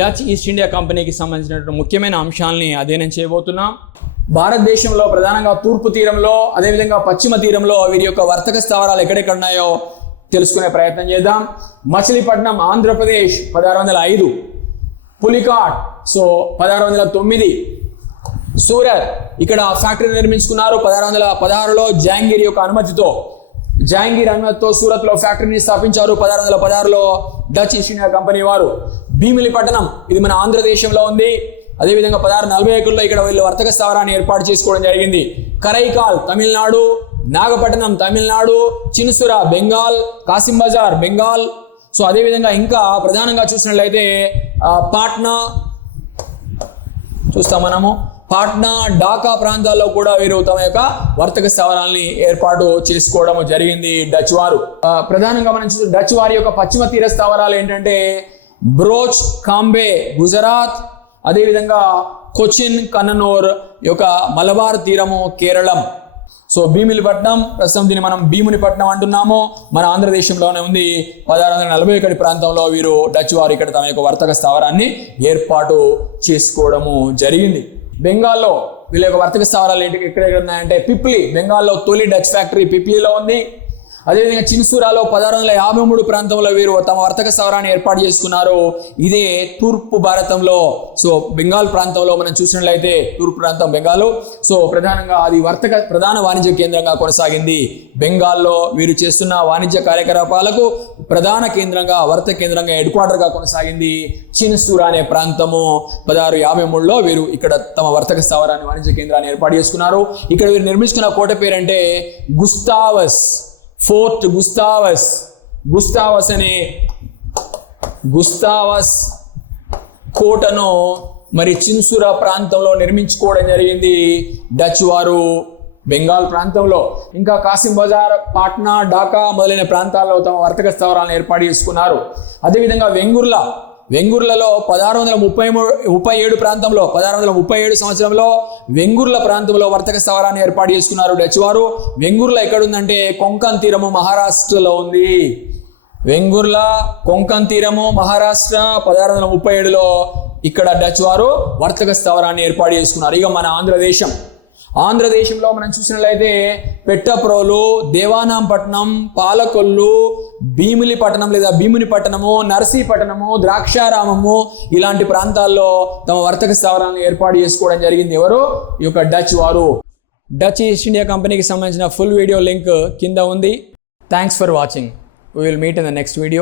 Dutch east India కంపెనీకి సంబంధించినటువంటి ముఖ్యమైన అంశాలని అధ్యయనం చేయబోతున్నాం. భారతదేశంలో ప్రధానంగా తూర్పు తీరంలో అదేవిధంగా పశ్చిమ తీరంలో వీరి యొక్క వర్తక స్థావరాలు ఎక్కడెక్కడ ఉన్నాయో తెలుసుకునే ప్రయత్నం చేద్దాం. మచిలీపట్నం ఆంధ్రప్రదేశ్ 1605, పులికాట్ 1609, సూరత్ ఇక్కడ ఫ్యాక్టరీ నిర్మించుకున్నారు 1616లో జహాంగీర్ యొక్క అనుమతితో. జహాంగీర్ అనుమతితో సూరత్లో ఫ్యాక్టరీని స్థాపించారు 1616లో డచ్ ఈస్ట్ ఇండియా కంపెనీ వారు. భీమిలిపట్నం ఇది మన ఆంధ్రదేశంలో ఉంది. అదేవిధంగా 1641లో ఇక్కడ వీళ్ళు వర్తక స్థావరాన్ని ఏర్పాటు చేసుకోవడం జరిగింది. కరైకాల్ తమిళనాడు, నాగపట్నం తమిళనాడు, చిన్సుర బెంగాల్, కాసిం బజార్ బెంగాల్. అదేవిధంగా ఇంకా ప్రధానంగా చూసినట్లయితే పాట్నా చూస్తాం మనము. పాట్నా, ఢాకా ప్రాంతాల్లో కూడా వీరు తమ యొక్క వర్తక స్థావరాలని ఏర్పాటు చేసుకోవడం జరిగింది డచ్ వారు. ప్రధానంగా మనం చూస్తే డచ్ వారి యొక్క పశ్చిమ తీర స్థావరాలు ఏంటంటే బ్రోచ్, కాంబే గుజరాత్, అదేవిధంగా కొచ్చిన్, కన్ననూర్ యొక్క మలబార్ తీరము కేరళం. భీమిలిపట్నం ప్రస్తుతం దీన్ని మనం భీమునిపట్నం అంటున్నాము, మన ఆంధ్రదేశంలోనే ఉంది. 1641 ప్రాంతంలో వీరు డచ్ వారు ఇక్కడ తమ యొక్క వర్తక స్థావరాన్ని ఏర్పాటు చేసుకోవడము జరిగింది. బెంగాల్లో వీళ్ళ యొక్క వర్తక స్థావరాలు ఎక్కడెక్కడ ఉన్నాయంటే పిప్లి, బెంగాల్లో తొలి డచ్ ఫ్యాక్టరీ పిప్లిలో ఉంది. అదేవిధంగా చిన్సూరాలో 1653 ప్రాంతంలో వీరు తమ వర్తక స్థావరాన్ని ఏర్పాటు చేసుకున్నారు. ఇదే తూర్పు భారతంలో బెంగాల్ ప్రాంతంలో మనం చూసినట్లయితే తూర్పు ప్రాంతం బెంగాల్. ప్రధానంగా అది ప్రధాన వాణిజ్య కేంద్రంగా కొనసాగింది. బెంగాల్లో వీరు చేస్తున్న వాణిజ్య కార్యకలాపాలకు ప్రధాన కేంద్రంగా వర్తక కేంద్రంగా హెడ్ క్వార్టర్గా కొనసాగింది చిన్సూరా అనే ప్రాంతము. 1653లో వీరు ఇక్కడ తమ వర్తక స్థావరాన్ని వాణిజ్య కేంద్రాన్ని ఏర్పాటు చేసుకున్నారు. ఇక్కడ వీరు నిర్మించుకున్న కోట పేరంటే గుస్తావస్ ఫోర్ట్. గుస్తావస్ అనే గుస్తావస్ కోటను మరి చిన్సూరా ప్రాంతంలో నిర్మించుకోవడం జరిగింది డచ్ వారు బెంగాల్ ప్రాంతంలో. ఇంకా కాసిం బజార్, పాట్నా, ఢాకా మొదలైన ప్రాంతాల్లో తమ వర్తక స్థావరాలను ఏర్పాటు చేసుకున్నారు. అదేవిధంగా వెంగుర్లలో 1637 ప్రాంతంలో 1637 సంవత్సరంలో వెంగుర్ల ప్రాంతంలో వర్తక స్థావరాన్ని ఏర్పాటు చేసుకున్నారు డచ్ వారు. వెంగుర్ల ఎక్కడుందంటే కొంకన్ తీరము మహారాష్ట్రలో ఉంది. వెంగుర్ల కొంకన్ తీరము మహారాష్ట్ర 1637లో ఇక్కడ డచ్ వారు వర్తక స్థావరాన్ని ఏర్పాటు చేసుకున్నారు. ఇక మన ఆంధ్రదేశంలో మనం చూసినట్లయితే పెట్టప్రోలు, దేవానాంపట్నం, పాలకొల్లు, భీమిలిపట్నం లేదా భీమునిపట్నము, నర్సీపట్నము, ద్రాక్షారామము ఇలాంటి ప్రాంతాల్లో తమ వర్తక స్థావరాలను ఏర్పాటు చేసుకోవడం జరిగింది. ఎవరు? ఈ యొక్క డచ్ వారు. డచ్ ఈస్ట్ ఇండియా కంపెనీకి సంబంధించిన ఫుల్ వీడియో లింక్ కింద ఉంది. Thanks for watching. We will meet in the next video.